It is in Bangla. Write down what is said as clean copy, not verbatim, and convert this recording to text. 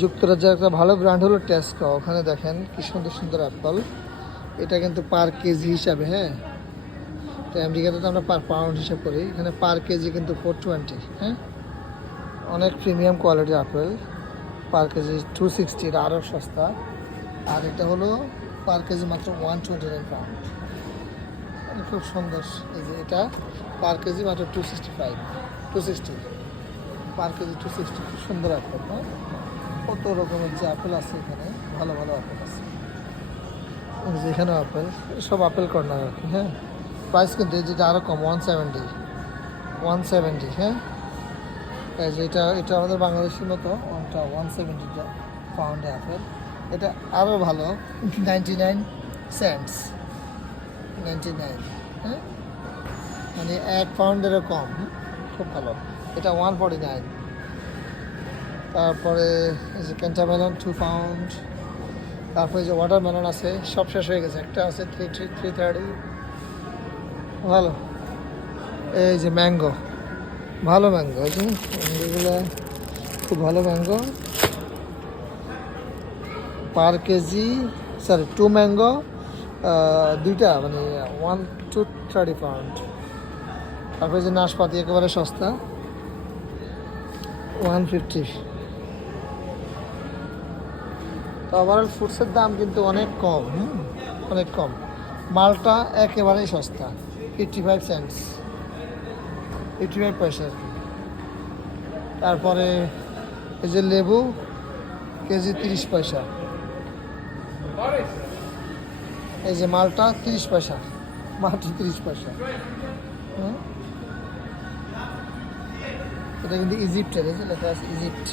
যুক্তরাজ্যের একটা ভালো ব্র্যান্ড হলো টেস্কা। ওখানে দেখেন কি সুন্দর সুন্দর অ্যাপল। এটা কিন্তু পার কেজি হিসাবে, হ্যাঁ। তো আমেরিকাতে তো আমরা পার পাউন্ড হিসাব করি, এখানে পার কেজি কিন্তু 420, হ্যাঁ। অনেক প্রিমিয়াম কোয়ালিটির আপেল। পার কেজি 260, এটা আরও সস্তা। আর এটা হলো পার কেজি মাত্র 129 পাউন্ড। খুব সুন্দর। এই যে এটা পার কেজি মাত্র 260 পার কেজি 260। খুব সুন্দর আপেল, হ্যাঁ। কত রকমের যে আপেল আছে এখানে, ভালো ভালো আপেল আছে। যে এখানেও আপেল, সব আপেল কর্নার আর কি, হ্যাঁ। প্রাইস কিন্তু যেটা আরও কম, 170, হ্যাঁ। এই যে এটা আমাদের বাংলাদেশের মতো 170 পাউন্ডে আপেল। এটা আরও ভালো, 99 সেন্টস, 99, হ্যাঁ। মানে 1 পাউন্ডেরও কম, খুব ভালো। এটা 149। তারপরে এই যে ক্যান্টামেলন 2 পাউন্ড। তারপরে যে ওয়াটারমেলন আছে, সব শেষ হয়ে গেছে। একটা আছে 330, ভালো। এই যে ম্যাঙ্গো, ভালো ম্যাঙ্গো, এই যে ম্যাঙ্গোগুলো খুব ভালো ম্যাঙ্গো। পার কেজি, সরি 2 ম্যাঙ্গো, দুইটা মানে 1 to 30 পাউন্ড। তারপরে যে নাশপাতি একেবারে সস্তা, 150। তো ওভারঅল ফ্রুটসের দাম কিন্তু অনেক কম, অনেক কম। মালটা একেবারেই সস্তা, 85 সেন্টস, 85 পয়সা। তারপরে এই যে লেবু কেজি 30 পয়সা। এই যে মালটা 30 পয়সা, মাত্র 30 পয়সা। এটা কিন্তু ইজিপ্টের, এই যে লেখা আছে ইজিপ্ট।